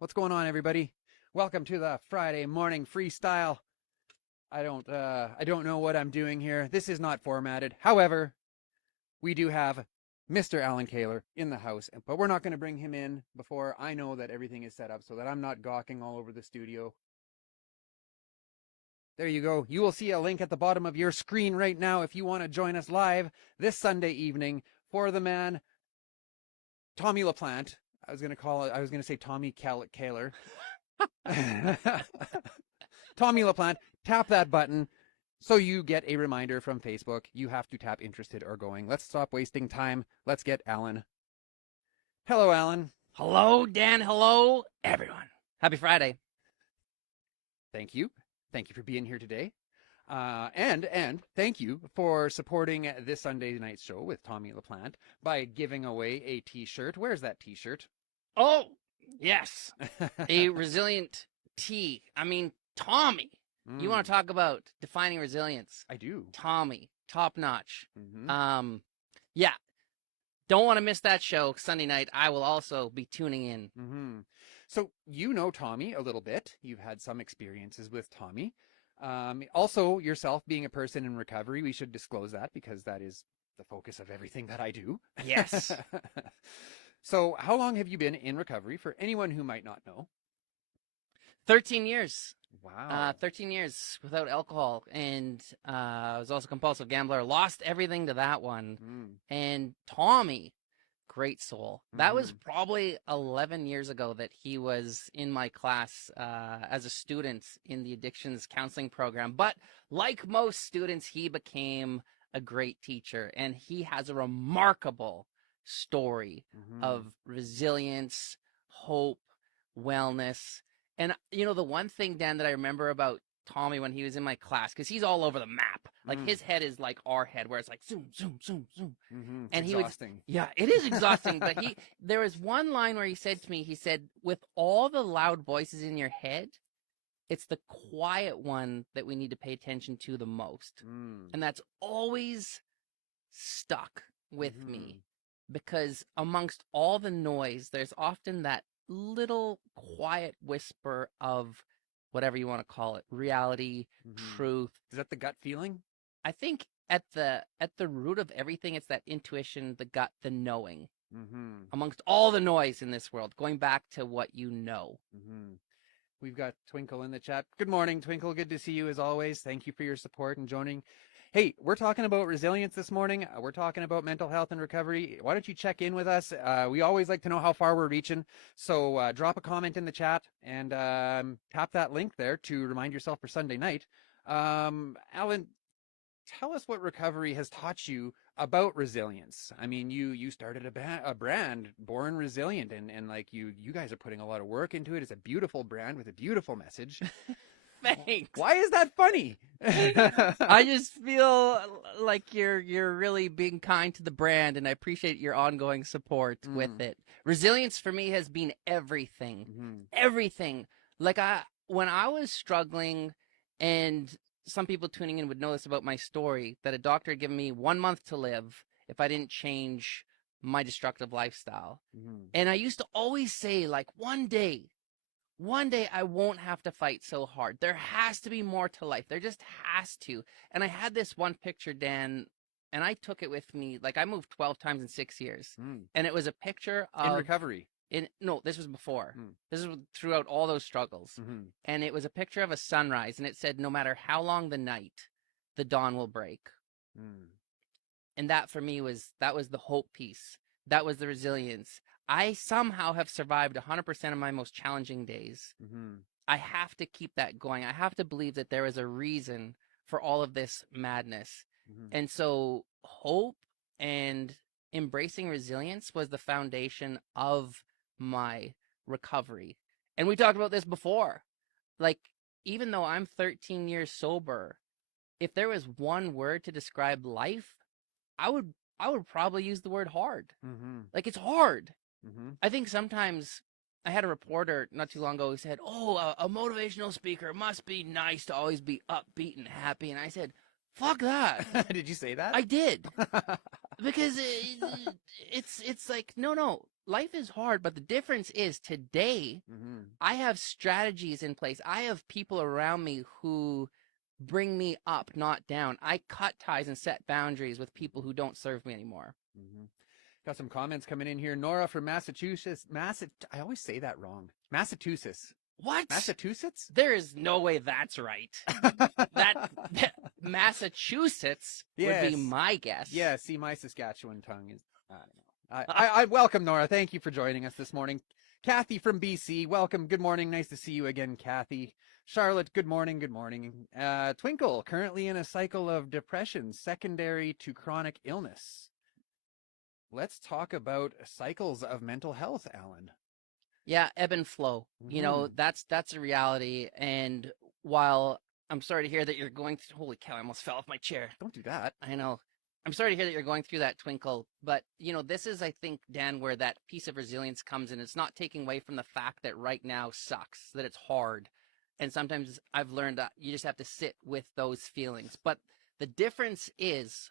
What's going on, everybody? Welcome to the Friday morning freestyle. I don't know what I'm doing here. This is not formatted. However, we do have Mr. Allan Kehler in the house, but we're not going to bring him in before I know that everything is set up so that I'm not gawking all over the studio. There you go. You will see a link at the bottom of your screen right now if you want to join us live this Sunday evening for the man, Tommy LaPlante. I was going to say Tommy Kehler. Tommy LaPlante, tap that button so you get a reminder from Facebook. You have to tap interested or going. Let's stop wasting time. Let's get Allan. Hello, Allan. Hello, Dan. Hello, everyone. Happy Friday. Thank you. Thank you for being here today. And thank you for supporting this Sunday night show with Tommy LaPlante by giving away a t-shirt. Where's that t-shirt? Oh, yes. A resilient T. Tommy. You want to talk about defining resilience? I do. Tommy, top notch. Mm-hmm. Yeah. Don't want to miss that show Sunday night. I will also be tuning in. Mm-hmm. So you know Tommy a little bit. You've had some experiences with Tommy. Also, yourself being a person in recovery, we should disclose that because that is the focus of everything that I do. Yes. So how long have you been in recovery for anyone who might not know? 13 years. Wow. 13 years without alcohol. And I was also a compulsive gambler. Lost everything to that one. And Tommy, great soul. That was probably 11 years ago that he was in my class as a student in the addictions counseling program. But like most students, he became a great teacher. And he has a remarkable story of resilience, hope, wellness. And, the one thing, Dan, that I remember about Tommy when he was in my class, because he's all over the map. Like, his head is like our head, where it's like zoom, zoom, zoom, zoom. And he exhausting. Yeah, it is exhausting. But there was one line where he said to me, with all the loud voices in your head, it's the quiet one that we need to pay attention to the most. And that's always stuck with me. Because amongst all the noise, there's often that little quiet whisper of whatever you want to call it, reality, truth. Is that the gut feeling? I think at the root of everything, it's that intuition, the gut, the knowing. Amongst all the noise in this world, going back to what you know. We've got Twinkle in the chat. Good morning, Twinkle. Good to see you as always. Thank you for your support and joining. Hey, we're talking about resilience this morning. We're talking about mental health and recovery. Why don't you check in with us? We always like to know how far we're reaching. So drop a comment in the chat and tap that link there to remind yourself for Sunday night. Allan, tell us what recovery has taught you about resilience. I mean, you started a brand, Born Resilient, and like you guys are putting a lot of work into it. It's a beautiful brand with a beautiful message. Thanks. Why is that funny? I just feel like you're really being kind to the brand, and I appreciate your ongoing support with it. Resilience for me has been everything. Everything. Like when I was struggling, and some people tuning in would know this about my story, that a doctor had given me 1 month to live if I didn't change my destructive lifestyle. And I used to always say, like, one day I won't have to fight so hard. There has to be more to life. There just has to. And I had this one picture, Dan, and I took it with me. Like, I moved 12 times in 6 years. And it was a picture of... In recovery? No, this was before. This was throughout all those struggles. And it was a picture of a sunrise, and it said, no matter how long the night, the dawn will break. And that, for me, that was the hope piece. That was the resilience. I somehow have survived 100% of my most challenging days. I have to keep that going. I have to believe that there is a reason for all of this madness. And so hope and embracing resilience was the foundation of my recovery. And we talked about this before. Like, even though I'm 13 years sober, if there was one word to describe life, I would probably use the word hard. Like, it's hard. I think sometimes I had a reporter not too long ago who said, a motivational speaker must be nice to always be upbeat and happy. And I said, fuck that. Did you say that? I did. Because it's like, no. life is hard, but the difference is today I have strategies in place. I have people around me who bring me up, not down. I cut ties and set boundaries with people who don't serve me anymore. Got some comments coming in here. Nora from Massachusetts. I always say that wrong. Massachusetts. What? Massachusetts? There is no way that's right. that Massachusetts would be my guess. Yeah, see, my Saskatchewan tongue is, I don't know. I welcome Nora. Thank you for joining us this morning. Kathy from BC, welcome. Good morning. Nice to see you again, Kathy. Charlotte, good morning. Good morning. Twinkle, currently in a cycle of depression secondary to chronic illness. Let's talk about cycles of mental health, Allan. Yeah, ebb and flow. You know, that's a reality. And while I'm sorry to hear that you're going through, holy cow, I almost fell off my chair. Don't do that. I know. I'm sorry to hear that you're going through that, Twinkle. But, you know, this is, I think, Dan, where that piece of resilience comes in. It's not taking away from the fact that right now sucks, that it's hard. And sometimes I've learned that you just have to sit with those feelings. But the difference is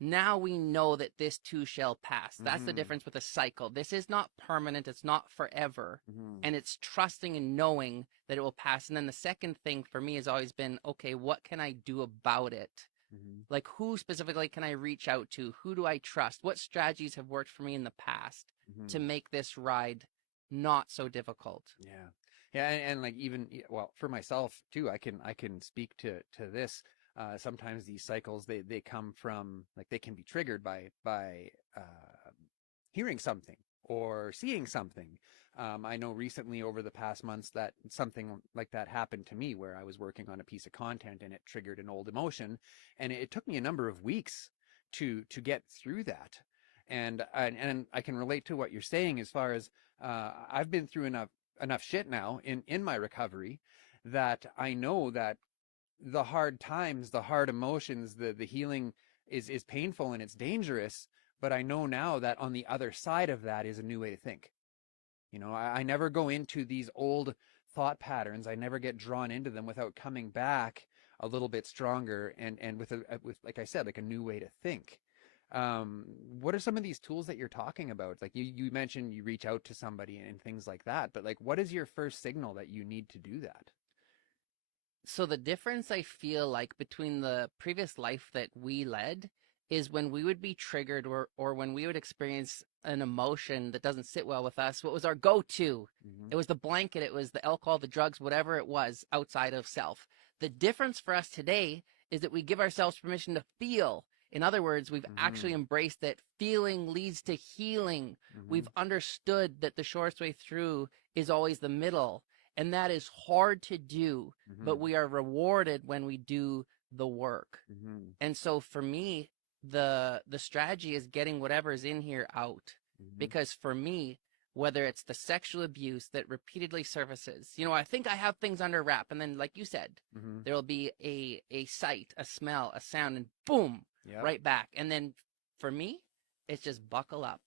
now we know that this too shall pass. That's the difference with a cycle. This is not permanent. It's not forever. And it's trusting and knowing that it will pass. And then the second thing for me has always been, okay, what can I do about it? Like, who specifically can I reach out to? Who do I trust? What strategies have worked for me in the past to make this ride not so difficult? Yeah, and like, even, well, for myself too, I can speak to this. Sometimes these cycles, they come from, like, they can be triggered by hearing something or seeing something. I know recently over the past months that something like that happened to me, where I was working on a piece of content and it triggered an old emotion, and it took me a number of weeks to get through that. And I can relate to what you're saying, as far as I've been through enough shit now in my recovery that I know that the hard times, the hard emotions, the healing is painful and it's dangerous. But I know now that on the other side of that is a new way to think. You know, I never go into these old thought patterns. I never get drawn into them without coming back a little bit stronger and with like I said, like a new way to think. What are some of these tools that you're talking about? Like you mentioned you reach out to somebody and things like that, but like, what is your first signal that you need to do that? So the difference I feel like between the previous life that we led is when we would be triggered or when we would experience an emotion that doesn't sit well with us, what was our go-to? It was the blanket, it was the alcohol, the drugs, whatever it was outside of self. The difference for us today is that we give ourselves permission to feel. In other words, we've actually embraced that feeling leads to healing. We've understood that the shortest way through is always the middle. And that is hard to do, but we are rewarded when we do the work. And so for me, the strategy is getting whatever is in here out. Because for me, whether it's the sexual abuse that repeatedly surfaces, you know, I think I have things under wrap. And then, like you said, there'll be a sight, a smell, a sound, and boom, right back. And then for me, it's just buckle up.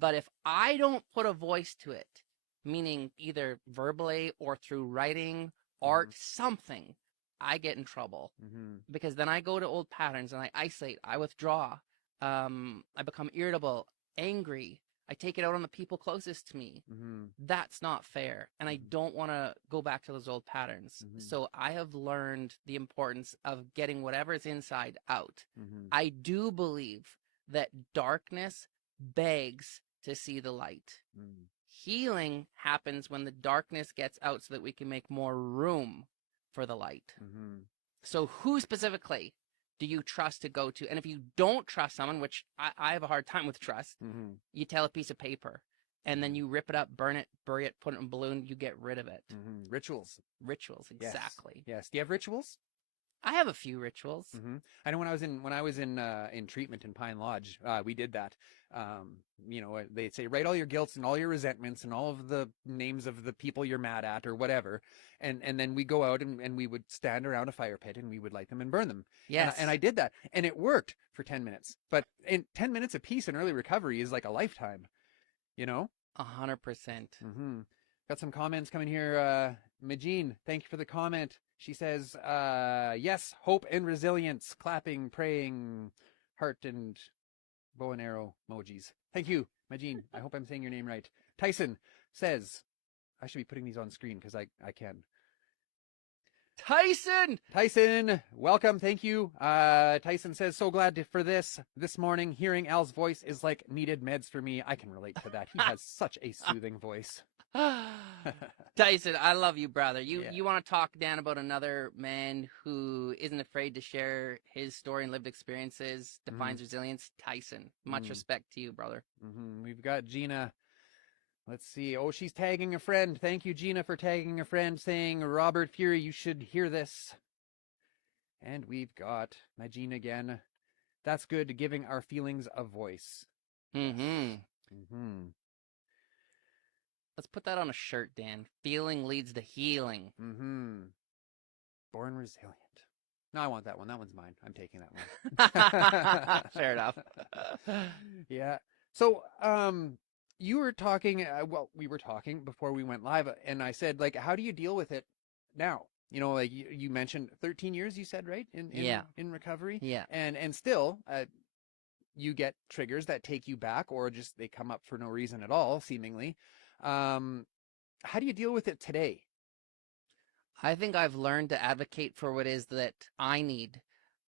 But if I don't put a voice to it, meaning either verbally or through writing, art, something, I get in trouble. Because then I go to old patterns and I isolate, I withdraw, I become irritable, angry, I take it out on the people closest to me. That's not fair. And I don't want to go back to those old patterns. So I have learned the importance of getting whatever's inside out. I do believe that darkness begs to see the light. Healing happens when the darkness gets out so that we can make more room for the light. So who specifically do you trust to go to? And if you don't trust someone, which I have a hard time with trust, you tell a piece of paper and then you rip it up, burn it, bury it, put it in a balloon, you get rid of it. Rituals. Rituals, exactly. Yes. Do you have rituals? I have a few rituals. I know when I was in treatment in Pine Lodge, we did that. You know, they'd say, write all your guilts and all your resentments and all of the names of the people you're mad at or whatever. And then we go out and we would stand around a fire pit and we would light them and burn them. Yes. And I did that and it worked for 10 minutes, but in 10 minutes of peace and early recovery is like a lifetime, you know? 100%. Got some comments coming here. Majine, thank you for the comment. She says, yes, hope and resilience, clapping, praying, heart and bow and arrow emojis. Thank you, Majin. I hope I'm saying your name right. Tyson says, I should be putting these on screen because I can. Tyson, welcome. Thank you. Tyson says, so glad for this morning. Hearing Al's voice is like needed meds for me. I can relate to that. He has such a soothing voice. Tyson, I love you, brother. You want to talk, Dan, about another man who isn't afraid to share his story and lived experiences, defines resilience? Tyson, much respect to you, brother. We've got Gina. Let's see. Oh, she's tagging a friend. Thank you, Gina, for tagging a friend, saying, Robert Fury, you should hear this. And we've got Majin again. That's good, giving our feelings a voice. Let's put that on a shirt, Dan. Feeling leads to healing. Born resilient. No, I want that one. That one's mine. I'm taking that one. Fair enough. Yeah. So, you were talking, we were talking before we went live, and I said, like, how do you deal with it now? You know, like you mentioned 13 years, you said, right? In recovery. Yeah. And still, you get triggers that take you back, or just they come up for no reason at all, seemingly. How do you deal with it today? I think I've learned to advocate for what is that I need.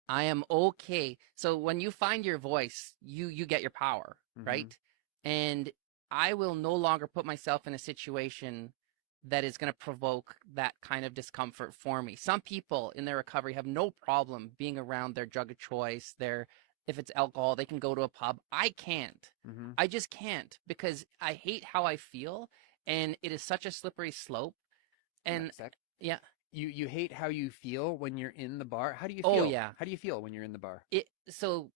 I am okay. So when you find your voice, you get your power, right? And I will no longer put myself in a situation that is going to provoke that kind of discomfort for me. Some people in their recovery have no problem being around their drug of choice. If it's alcohol, they can go to a pub. I can't. I just can't, because I hate how I feel, and it is such a slippery slope. And yeah. You hate how you feel when you're in the bar? How do you feel? Oh, yeah. How do you feel when you're in the bar? So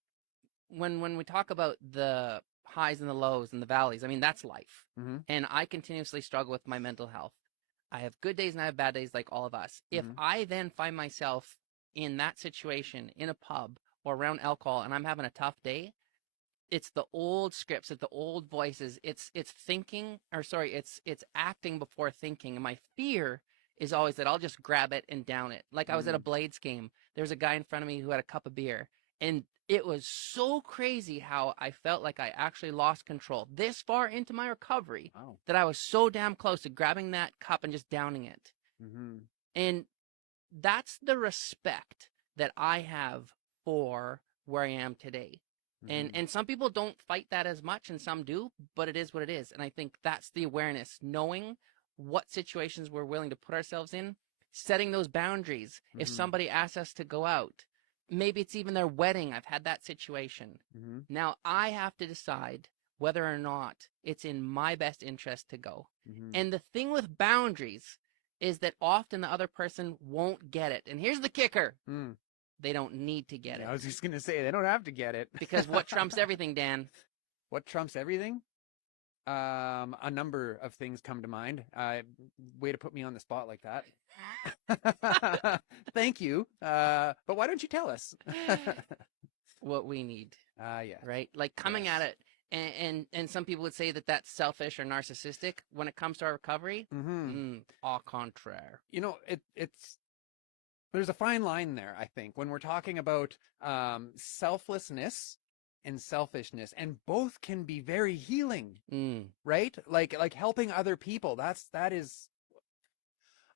when we talk about the highs and the lows and the valleys, I mean, that's life. And I continuously struggle with my mental health. I have good days and I have bad days, like all of us. If I then find myself in that situation, in a pub or around alcohol, and I'm having a tough day, it's the old scripts, it's the old voices. It's acting before thinking. And my fear is always that I'll just grab it and down it. Like I was at a Blades game. There was a guy in front of me who had a cup of beer, and it was so crazy how I felt like I actually lost control this far into my recovery that I was so damn close to grabbing that cup and just downing it. And that's the respect that I have for where I am today. And some people don't fight that as much, and some do, but it is what it is. And I think that's the awareness, knowing what situations we're willing to put ourselves in, setting those boundaries. If somebody asks us to go out, maybe it's even their wedding. I've had that situation. Now I have to decide whether or not it's in my best interest to go. And the thing with boundaries is that often the other person won't get it. And here's the kicker. They don't need to get it. I was just going to say, they don't have to get it. Because what trumps everything, Dan? What trumps everything? A number of things come to mind. Way to put me on the spot like that. Thank you. But why don't you tell us? What we need. Yeah. Right? Like coming at it. And some people would say that that's selfish or narcissistic when it comes to our recovery. Au contraire. You know, it's there's a fine line there, I think, when we're talking about selflessness and selfishness, and both can be very healing, right? Like helping other people. That is,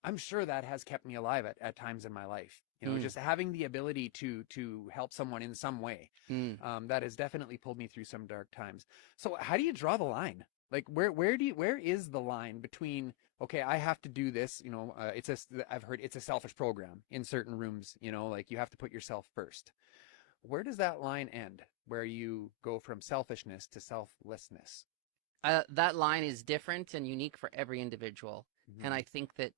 I'm sure that has kept me alive at times in my life. You know, just having the ability to help someone in some way. That has definitely pulled me through some dark times. So how do you draw the line? Like where is the line between, okay, I have to do this, you know, I've heard it's a selfish program in certain rooms, you know, like you have to put yourself first. Where does that line end, where you go from selfishness to selflessness? That line is different and unique for every individual. And I think that,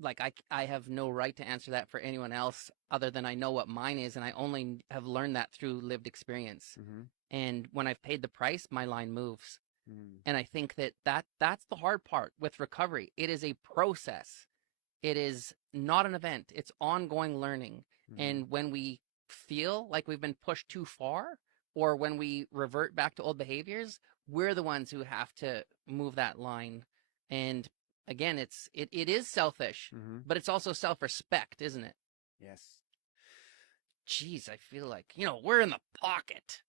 like, I have no right to answer that for anyone else other than I know what mine is. And I only have learned that through lived experience. And when I've paid the price, my line moves. And I think that's the hard part with recovery. It is a process. It is not an event. It's ongoing learning. And when we feel like we've been pushed too far, or when we revert back to old behaviors, we're the ones who have to move that line. And again, it is selfish, but it's also self-respect, isn't it? Yes. Jeez, I feel like, we're in the pocket,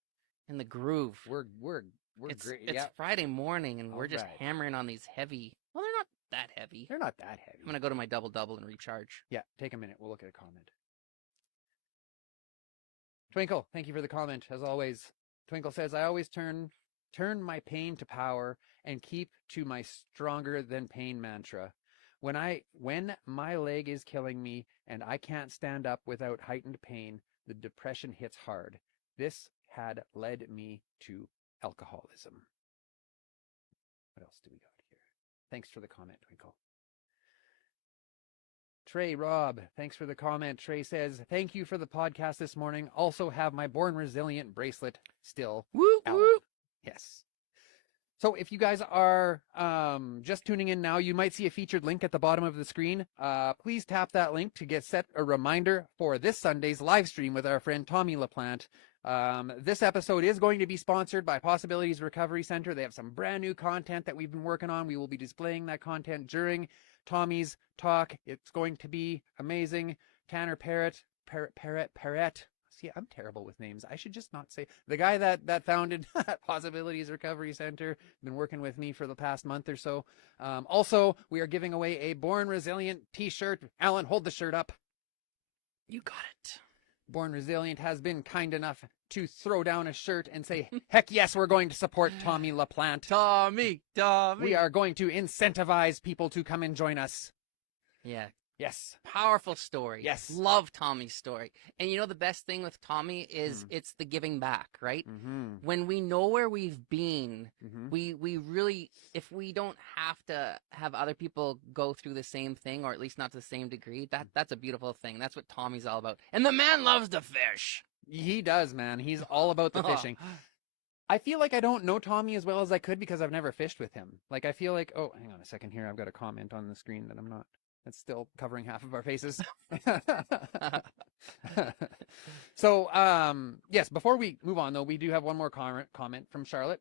in the groove. We're It's great. It's Friday morning, and we're just right. hammering on these heavy. Well, they're not that heavy. They're not that heavy. I'm gonna go to my double and recharge. Yeah, take a minute. We'll look at a comment. Twinkle, thank you for the comment, as always. Twinkle says, I always turn my pain to power and keep to my stronger than pain mantra. When my leg is killing me and I can't stand up without heightened pain, the depression hits hard. This had led me to alcoholism. What else do we got here? Thanks for the comment, Twinkle. Trey Rob, thanks for the comment. Trey says, thank you for the podcast this morning. Also have my Born Resilient bracelet still. Whoop, whoop. Yes. So if you guys are just tuning in now, you might see a featured link at the bottom of the screen. Please tap that link to get set a reminder for this Sunday's live stream with our friend Tommy LaPlante. This episode is going to be sponsored by Possibilities Recovery Center. They have some brand new content that we've been working on. We will be displaying that content during Tommy's talk. It's going to be amazing. Tanner Parrott. See, I'm terrible with names. I should just not say. The guy that founded Possibilities Recovery Center, been working with me for the past month or so. Also, we are giving away a Born Resilient t-shirt. Alan, hold the shirt up. You got it. Born Resilient has been kind enough to throw down a shirt and say, heck yes, we're going to support Tommy LaPlante. Tommy. We are going to incentivize people to come and join us. Yeah. Yes. Powerful story. Yes. Love Tommy's story. And you know the best thing with Tommy is it's the giving back, right? Mm-hmm. When we know where we've been, Mm-hmm. we really, if we don't have to have other people go through the same thing, or at least not to the same degree, that's a beautiful thing. That's what Tommy's all about. And the man loves to fish. He does, man. He's all about the fishing. I feel like I don't know Tommy as well as I could because I've never fished with him. Like, I feel like, oh, hang on a second here. I've got a comment on the screen that I'm not. That's still covering half of our faces. So, yes, before we move on, though, we do have one more comment from Charlotte.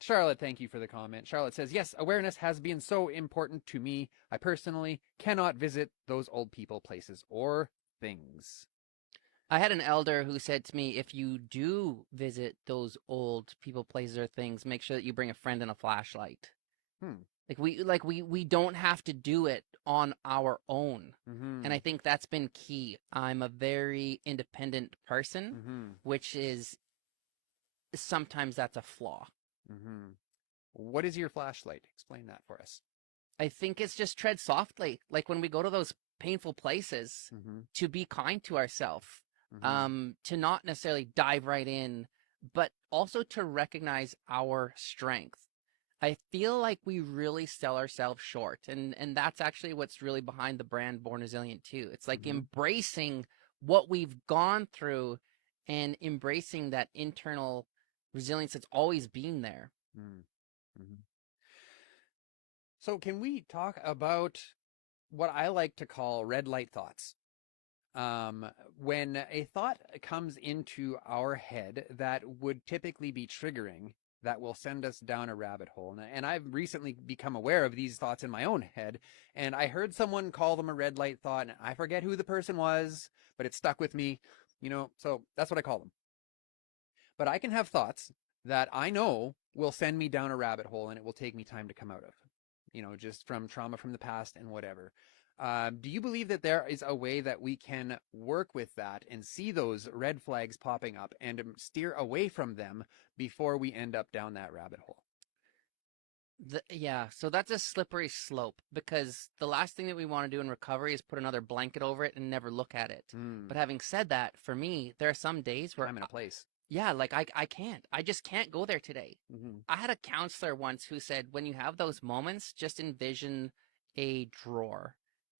Charlotte, thank you for the comment. Charlotte says, yes, awareness has been so important to me. I personally cannot visit those old people, places, or things. I had an elder who said to me, if you do visit those old people, places, or things, make sure that you bring a friend and a flashlight. We don't have to do it on our own. Mm-hmm. And I think that's been key. I'm a very independent person, which is sometimes that's a flaw. Mm-hmm. What is your flashlight? Explain that for us. I think it's just tread softly. Like when we go to those painful places, to be kind to ourselves, to not necessarily dive right in, but also to recognize our strength. I feel like we really sell ourselves short. And that's actually what's really behind the brand Born Resilient too. It's like embracing what we've gone through and embracing that internal resilience that's always been there. So can we talk about what I like to call red light thoughts? When a thought comes into our head that would typically be triggering, that will send us down a rabbit hole. And I've recently become aware of these thoughts in my own head. And I heard someone call them a red light thought. And I forget who the person was, but it stuck with me, so that's what I call them. But I can have thoughts that I know will send me down a rabbit hole and it will take me time to come out of, just from trauma from the past and whatever. Do you believe that there is a way that we can work with that and see those red flags popping up and steer away from them before we end up down that rabbit hole? Yeah, so that's a slippery slope, because the last thing that we want to do in recovery is put another blanket over it and never look at it. But having said that, for me, there are some days where I'm in a place. Yeah, like I can't. I just can't go there today. I had a counselor once who said, when you have those moments, just envision a drawer.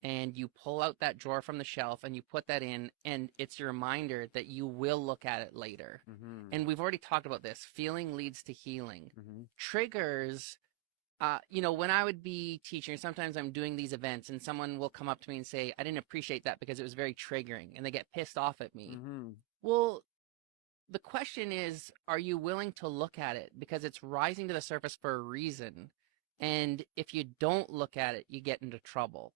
And you pull out that drawer from the shelf and you put that in, and it's your reminder that you will look at it later. And we've already talked about this. Feeling leads to healing. Triggers, when I would be teaching, sometimes I'm doing these events and someone will come up to me and say, I didn't appreciate that because it was very triggering, and they get pissed off at me. Well, the question is, are you willing to look at it? Because it's rising to the surface for a reason. And if you don't look at it, you get into trouble.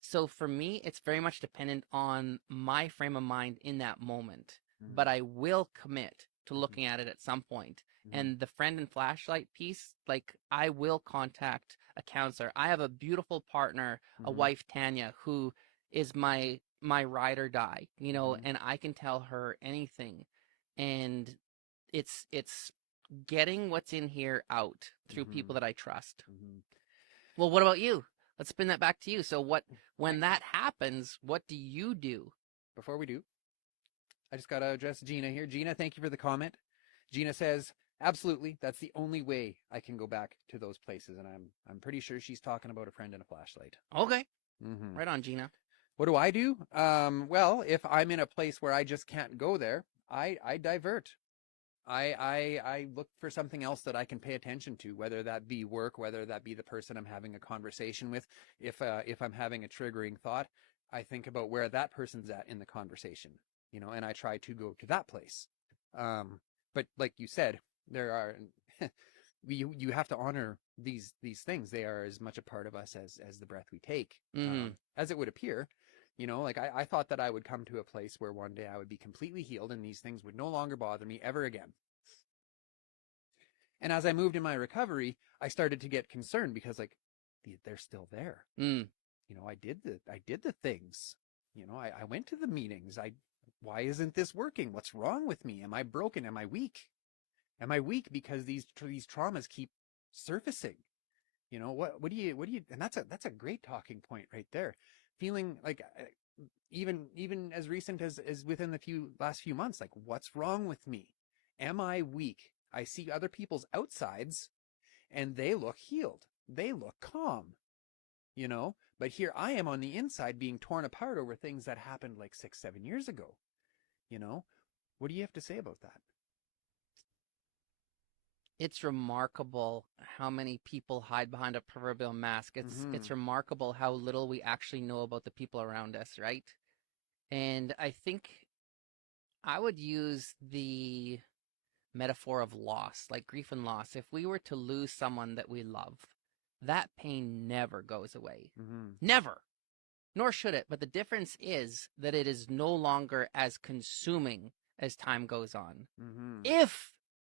So for me, it's very much dependent on my frame of mind in that moment. But I will commit to looking at it at some point. And the friend and flashlight piece, like I will contact a counselor. I have a beautiful partner, a wife, Tanya, who is my ride or die, you know, and I can tell her anything. And it's getting what's in here out through people that I trust. Well, what about you? Let's spin that back to you. So when that happens, what do you do? Before we do, I just got to address Gina here. Gina, thank you for the comment. Gina says, absolutely, that's the only way I can go back to those places. And I'm pretty sure she's talking about a friend and a flashlight. Okay. Right on, Gina. What do I do? Well, if I'm in a place where I just can't go there, I divert. I look for something else that I can pay attention to, whether that be work, whether that be the person I'm having a conversation with. If I'm having a triggering thought, I think about where that person's at in the conversation, you know, and I try to go to that place. But like you said, there are you have to honor these things. They are as much a part of us as the breath we take, as it would appear. You know, like I thought that I would come to a place where one day I would be completely healed and these things would no longer bother me ever again. And as I moved in my recovery, I started to get concerned because like they're still there. You know, I did the things. You know, I went to the meetings. Why isn't this working? What's wrong with me? Am I broken? Am I weak? Am I weak because these traumas keep surfacing? You know, what do you and that's a great talking point right there. Feeling like even as recent as within the last few months, like what's wrong with me? Am I weak? I see other people's outsides and they look healed. They look calm, you know, but here I am on the inside being torn apart over things that happened like 6-7 years ago. You know, what do you have to say about that? It's remarkable how many people hide behind a proverbial mask. It's remarkable how little we actually know about the people around us, right? And I think I would use the metaphor of loss, like grief and loss. If we were to lose someone that we love, that pain never goes away. Never. Nor should it. But the difference is that it is no longer as consuming as time goes on. If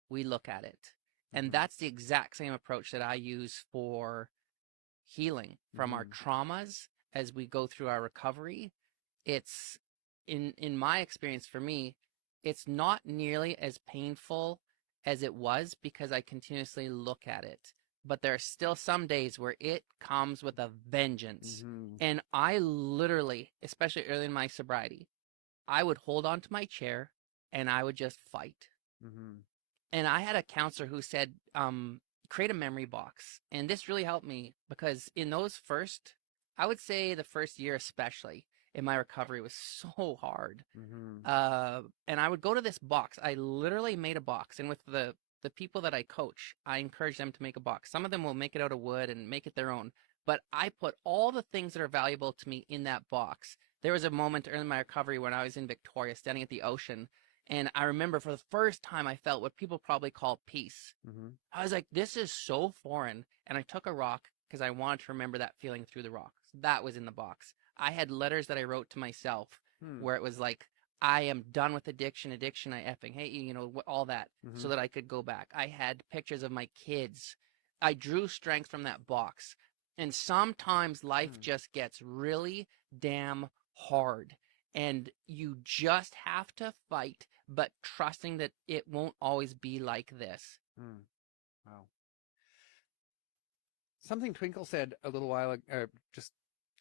we look at it. And that's the exact same approach that I use for healing from our traumas as we go through our recovery. It's in my experience, for me, it's not nearly as painful as it was because I continuously look at it. But there are still some days where it comes with a vengeance. And I literally, especially early in my sobriety, I would hold on to my chair and I would just fight. And I had a counselor who said, create a memory box. And this really helped me because in those I would say the first year especially in my recovery was so hard. And I would go to this box. I literally made a box. And with the people that I coach, I encourage them to make a box. Some of them will make it out of wood and make it their own. But I put all the things that are valuable to me in that box. There was a moment early in my recovery when I was in Victoria standing at the ocean. And I remember for the first time I felt what people probably call peace. I was like, this is so foreign. And I took a rock because I wanted to remember that feeling through the rock. That was in the box. I had letters that I wrote to myself where it was like, I am done with addiction, I effing hate you, you know, all that, so that I could go back. I had pictures of my kids. I drew strength from that box. And sometimes life just gets really damn hard. And you just have to fight, but trusting that it won't always be like this. Wow. Something Twinkle said a little while ago, just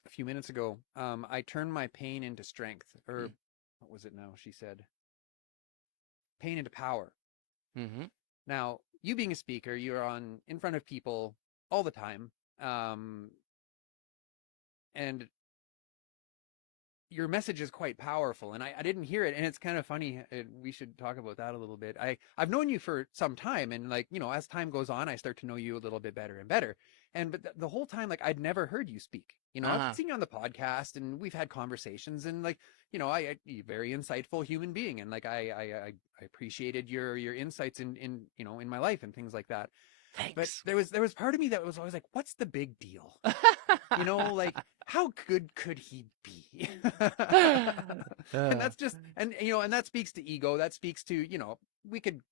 a few minutes ago. I turn my pain into strength, or what was it now? She said, pain into power. Now, you being a speaker, you're in front of people all the time, and your message is quite powerful, and I didn't hear it, and it's kind of funny. We should talk about that a little bit. I've known you for some time, and like, you know, as time goes on, I start to know you a little bit better and better. But the whole time, like, I'd never heard you speak. You know, I've seen you on the podcast, and we've had conversations, and like, you know, you're a very insightful human being, and like, I appreciated your insights in you know, in my life and things like that. Thanks. But there was part of me that was always like, what's the big deal? You know, like, how good could he be? And that's just, and you know, and that speaks to ego. That speaks to, you know, we could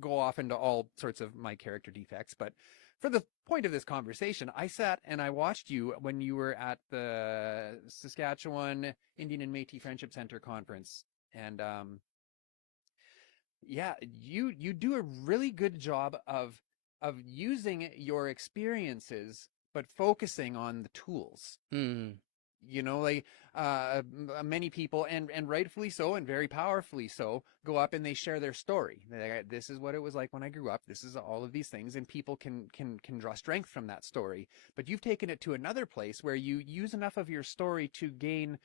go off into all sorts of my character defects, but for the point of this conversation, I sat and I watched you when you were at the Saskatchewan Indian and Métis Friendship Center conference. And yeah, you do a really good job of using your experiences but focusing on the tools. You know, like many people, and rightfully so, and very powerfully so, go up and they share their story. This is what it was like when I grew up. This is all of these things, and people can draw strength from that story. But you've taken it to another place where you use enough of your story to gain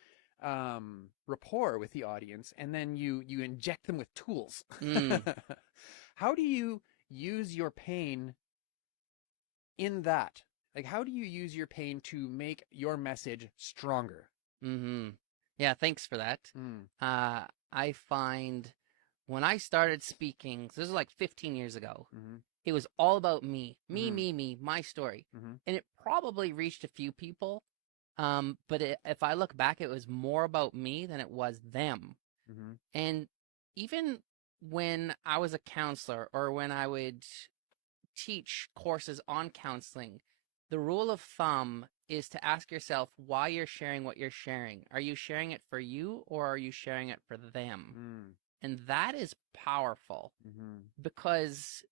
rapport with the audience, and then you inject them with tools. How do you use your pain in that? Like, how do you use your pain to make your message stronger? Yeah, thanks for that. I find when I started speaking, so this was like 15 years ago, it was all about me, my story. And it probably reached a few people. But if I look back, it was more about me than it was them. And even when I was a counselor or when I would teach courses on counseling, the rule of thumb is to ask yourself why you're sharing what you're sharing. Are you sharing it for you or are you sharing it for them? And that is powerful because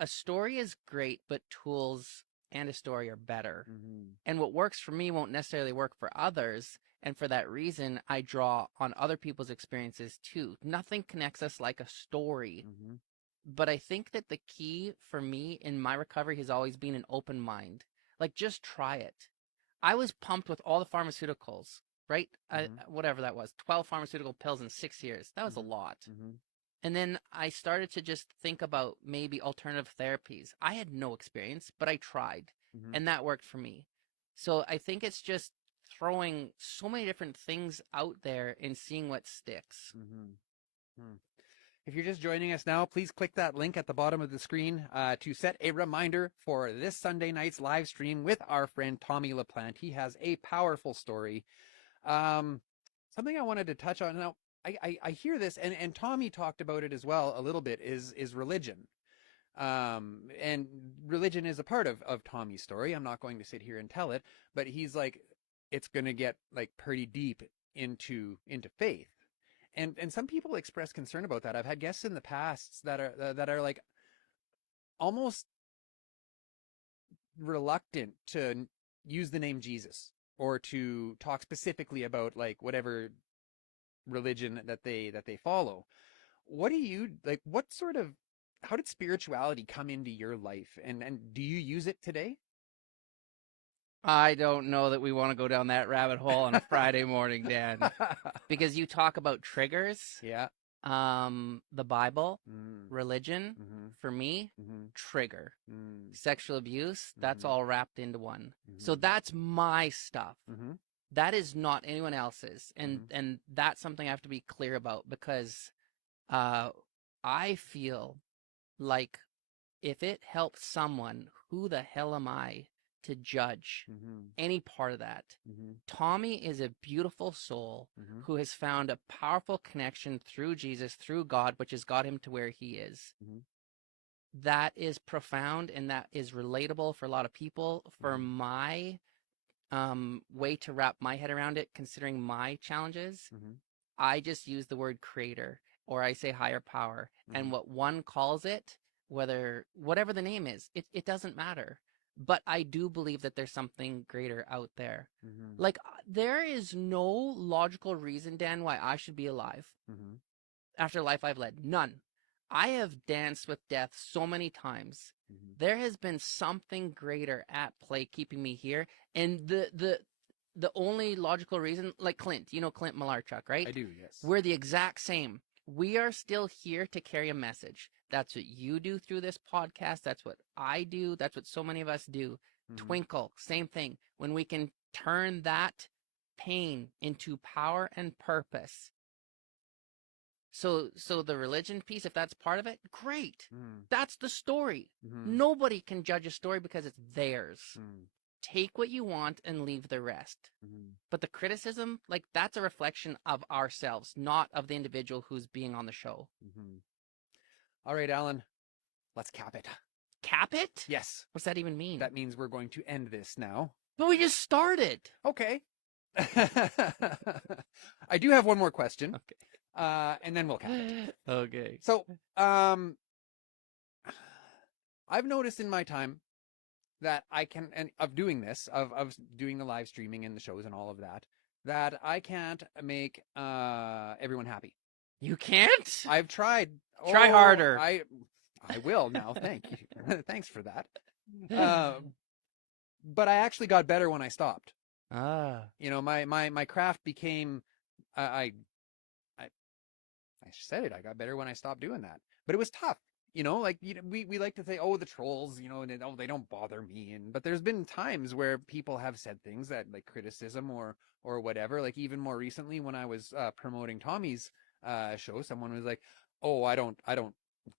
a story is great, but tools and a story are better. And what works for me won't necessarily work for others. And for that reason, I draw on other people's experiences too. Nothing connects us like a story. But I think that the key for me in my recovery has always been an open mind. Like, just try it. I was pumped with all the pharmaceuticals, right? Whatever that was, 12 pharmaceutical pills in 6 years. That was a lot. And then I started to just think about maybe alternative therapies. I had no experience, but I tried, and that worked for me. So I think it's just throwing so many different things out there and seeing what sticks. If you're just joining us now, please click that link at the bottom of the screen to set a reminder for this Sunday night's live stream with our friend Tommy LaPlante. He has a powerful story. Something I wanted to touch on now. I hear this, and Tommy talked about it as well a little bit, is religion. And religion is a part of Tommy's story. I'm not going to sit here and tell it, but he's like, it's going to get like pretty deep into faith. And some people express concern about that. I've had guests in the past that are like almost reluctant to use the name Jesus or to talk specifically about like whatever religion that they follow. What do you like? What sort of, how did spirituality come into your life, and do you use it today? I don't know that we want to go down that rabbit hole on a Friday morning, Dan, because you talk about triggers. Yeah. The Bible, religion, for me, trigger. Sexual abuse, that's all wrapped into one. So that's my stuff. That is not anyone else's. And that's something I have to be clear about, because I feel like if it helps someone, who the hell am I to judge any part of that? Tommy is a beautiful soul who has found a powerful connection through Jesus, through God, which has got him to where he is. That is profound, and that is relatable for a lot of people. For my way to wrap my head around it, considering my challenges, I just use the word creator, or I say higher power. And what one calls it, whatever the name is, it doesn't matter. But I do believe that there's something greater out there. Like, there is no logical reason, Dan, why I should be alive after the life I've led. None. I have danced with death so many times. There has been something greater at play keeping me here. And the only logical reason, like Clint, you know Clint Malarchuk, right? I do, yes. We're the exact same. We are still here to carry a message. That's what you do through this podcast. That's what I do. That's what so many of us do. Twinkle, same thing. When we can turn that pain into power and purpose. So the religion piece, if that's part of it, great. That's the story. Nobody can judge a story because it's theirs. Take what you want and leave the rest. But the criticism, like, that's a reflection of ourselves, not of the individual who's being on the show. All right, Allan, let's cap it. Cap it? Yes. What's that even mean? That means we're going to end this now. But we just started. Okay. I do have one more question. Okay. And then we'll cap it. Okay. So, I've noticed in my time that I can, and of doing this, of doing the live streaming and the shows and all of that, that I can't make everyone happy. You can't? I've tried. Try harder. I will now. Thank you. Thanks for that. But I actually got better when I stopped. You know, my craft became. I said it. I got better when I stopped doing that. But it was tough. You know, like we like to say, oh, the trolls, you know, and they don't bother me. But there's been times where people have said things that like criticism or whatever. Like even more recently when I was promoting Tommy's show, someone was like, oh, I don't.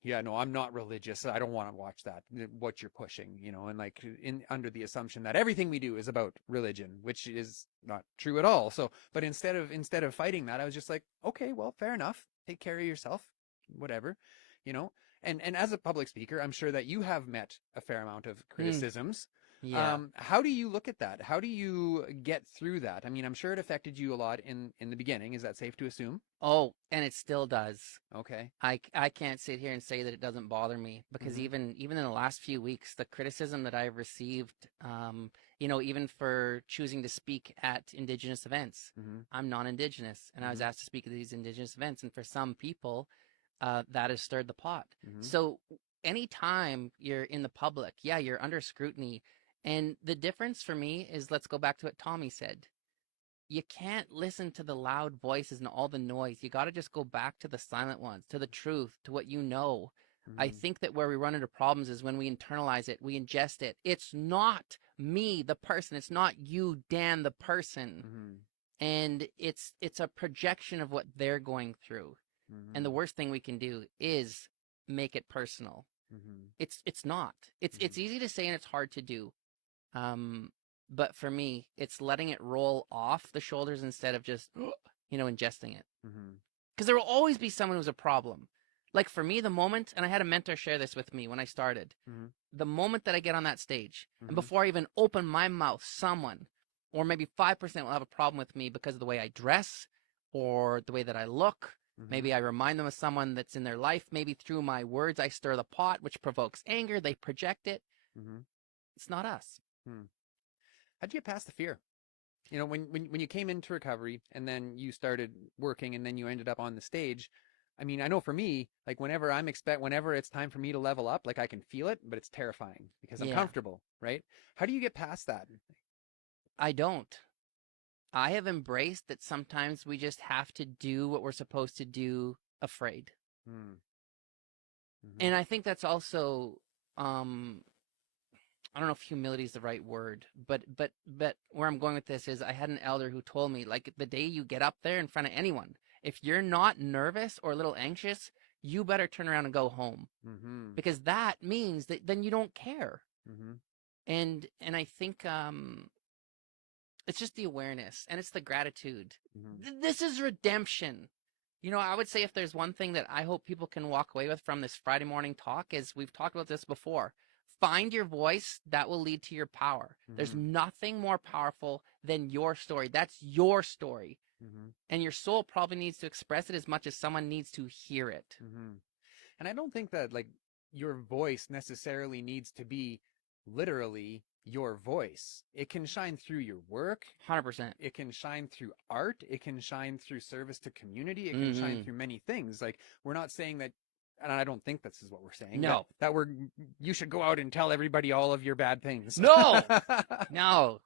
Yeah, no, I'm not religious. I don't want to watch that. What you're pushing, you know, and like under the assumption that everything we do is about religion, which is not true at all. So, but instead of fighting that, I was just like, okay, well, fair enough. Take care of yourself, whatever, you know. And as a public speaker, I'm sure that you have met a fair amount of criticisms. Yeah. How do you look at that? How do you get through that? I mean, I'm sure it affected you a lot in the beginning. Is that safe to assume? Oh, and it still does. Okay. I can't sit here and say that it doesn't bother me because even in the last few weeks, the criticism that I've received, you know, even for choosing to speak at Indigenous events, I'm non-Indigenous, and I was asked to speak at these Indigenous events, and for some people, that has stirred the pot. So anytime you're in the public, yeah, you're under scrutiny. And the difference for me is, let's go back to what Tommy said. You can't listen to the loud voices and all the noise. You got to just go back to the silent ones, to the truth, to what you know. I think that where we run into problems is when we internalize it, we ingest it. It's not me, the person. It's not you, Dan, the person. And it's a projection of what they're going through. And the worst thing we can do is make it personal. It's not. It's easy to say and it's hard to do. But for me, it's letting it roll off the shoulders instead of just, you know, ingesting it. Because there will always be someone who's a problem. Like for me, the moment, and I had a mentor share this with me when I started, the moment that I get on that stage, and before I even open my mouth, someone, or maybe 5% will have a problem with me because of the way I dress or the way that I look. Maybe I remind them of someone that's in their life. Maybe through my words, I stir the pot, which provokes anger. They project it. It's not us. How'd you get past the fear? You know, when you came into recovery and then you started working and then you ended up on the stage. I mean, I know for me, like whenever it's time for me to level up, like I can feel it, but it's terrifying because I'm comfortable, right? How do you get past that? I don't. I have embraced that sometimes we just have to do what we're supposed to do afraid. And I think that's also, I don't know if humility is the right word, but where I'm going with this is I had an elder who told me, like, the day you get up there in front of anyone, if you're not nervous or a little anxious, you better turn around and go home, because that means that then you don't care. And I think it's just the awareness and it's the gratitude. This is redemption. You know, I would say if there's one thing that I hope people can walk away with from this Friday morning talk is, we've talked about this before. Find your voice. That will lead to your power. There's nothing more powerful than your story. That's your story. And your soul probably needs to express it as much as someone needs to hear it. And I don't think that like your voice necessarily needs to be literally your voice. It can shine through your work. 100%. It can shine through art. It can shine through service to community. It can shine through many things. Like, we're not saying that, and I don't think this is what we're saying. No. That you should go out and tell everybody all of your bad things. No. No.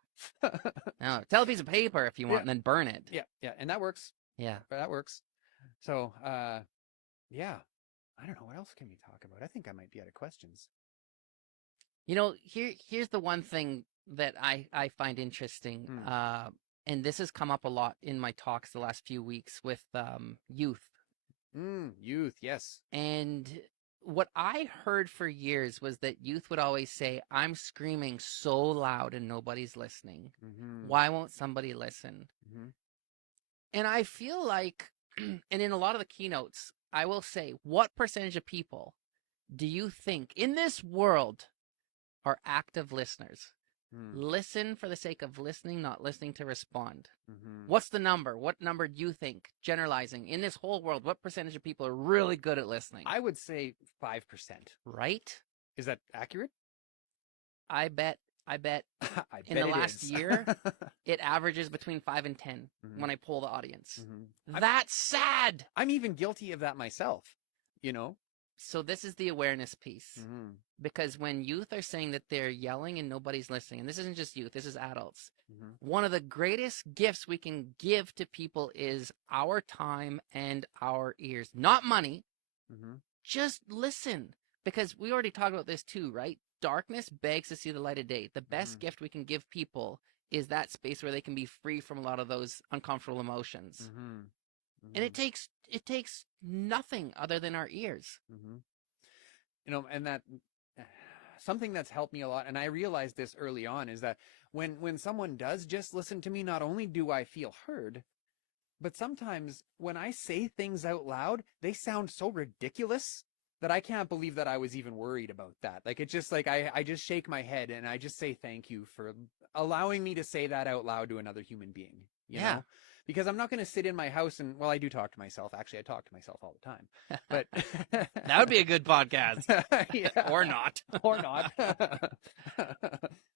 No. Tell a piece of paper if you want, and then burn it. Yeah. And that works. Yeah. That works. So, yeah. I don't know. What else can we talk about? I think I might be out of questions. You know, here's the one thing that I find interesting, and this has come up a lot in my talks the last few weeks with youth. Youth, yes. And what I heard for years was that youth would always say, I'm screaming so loud and nobody's listening. Why won't somebody listen? And I feel like, and in a lot of the keynotes, I will say, what percentage of people do you think in this world are active listeners? Listen for the sake of listening, not listening to respond. What's the number? What number do you think, generalizing, in this whole world, what percentage of people are really good at listening? I would say 5%. Right? Is that accurate? I bet I in bet the it last is. year, it averages between 5 and 10 when I poll the audience. I'm- That's sad. I'm even guilty of that myself, you know? So this is the awareness piece. Because when youth are saying that they're yelling and nobody's listening, and this isn't just youth, this is adults, one of the greatest gifts we can give to people is our time and our ears. Not money, just listen. Because we already talked about this too, right? Darkness begs to see the light of day. The best gift we can give people is that space where they can be free from a lot of those uncomfortable emotions. And it takes nothing other than our ears. You know, and that something that's helped me a lot, and I realized this early on, is that when someone does just listen to me, not only do I feel heard, but sometimes when I say things out loud, they sound so ridiculous that I can't believe that I was even worried about that. Like, it's just like, I just shake my head and I just say thank you for allowing me to say that out loud to another human being, you know? Because I'm not going to sit in my house and, well, I do talk to myself. Actually, I talk to myself all the time, but that would be a good podcast. Or not. Or not.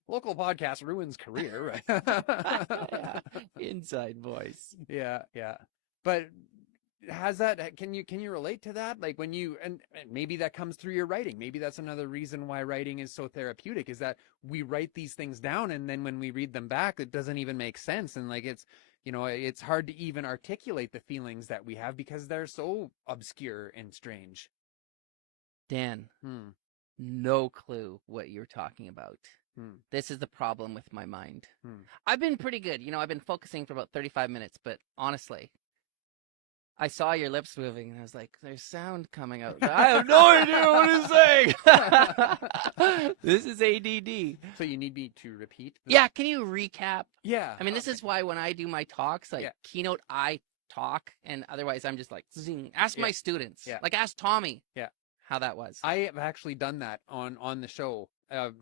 Local podcast ruins career, right? Inside voice. Yeah. But has that, can you relate to that? Like when you, and maybe that comes through your writing. Maybe that's another reason why writing is so therapeutic, is that we write these things down and then when we read them back, it doesn't even make sense. And like, it's, you know, it's hard to even articulate the feelings that we have because they're so obscure and strange. Dan, no clue what you're talking about. This is the problem with my mind. I've been pretty good. You know, I've been focusing for about 35 minutes, but honestly, I saw your lips moving and I was like, there's sound coming out. I have no idea what it's saying. This is ADD. So you need me to repeat? Yeah. Can you recap? Yeah. I mean, this is why when I do my talks, like keynote, I talk, and otherwise I'm just like, zing. Ask my students. Like ask Tommy. How that was. I have actually done that on the show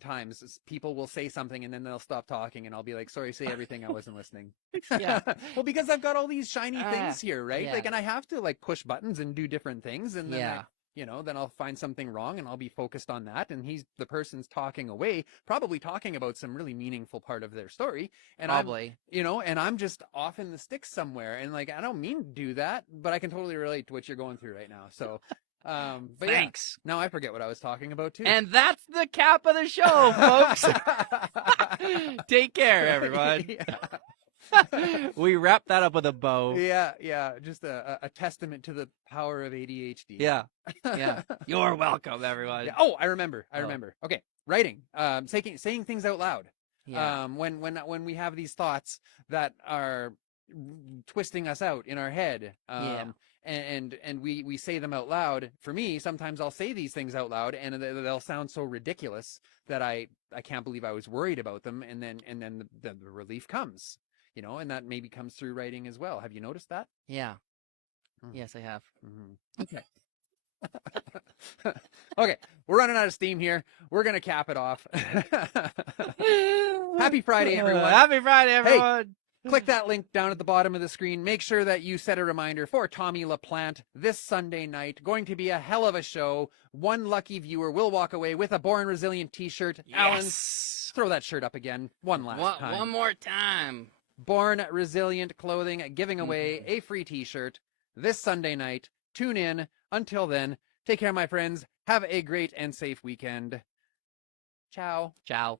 times. People will say something and then they'll stop talking and I'll be like, sorry, say everything, I wasn't listening. Well, because I've got all these shiny things here, right? Like, and I have to like push buttons and do different things, and then you know, then I'll find something wrong and I'll be focused on that, and the person's talking away, probably talking about some really meaningful part of their story, and I'm just off in the sticks somewhere, and like, I don't mean to do that, but I can totally relate to what you're going through right now. So but thanks. Now I forget what I was talking about too. And that's the cap of the show, folks. Take care, everyone. We wrap that up with a bow. Yeah. Just a testament to the power of ADHD. Yeah. You're welcome, everyone. Yeah. Oh, I remember. Okay, writing. Saying things out loud. Yeah. When we have these thoughts that are twisting us out in our head. And we say them out loud. For me, sometimes I'll say these things out loud and they'll sound so ridiculous that I can't believe I was worried about them, and then the relief comes, you know, and that maybe comes through writing as well. Have you noticed that? Yeah. Yes, I have. Okay. Okay, we're running out of steam here. We're gonna cap it off. Happy Friday, everyone. Happy Friday, everyone. Hey, click that link down at the bottom of the screen. Make sure that you set a reminder for Tommy LaPlante this Sunday night. Going to be a hell of a show. One lucky viewer will walk away with a Born Resilient t-shirt. Yes. Alan, throw that shirt up again. One last time. One more time. Born Resilient Clothing giving away a free t-shirt this Sunday night. Tune in. Until then, take care, my friends. Have a great and safe weekend. Ciao. Ciao.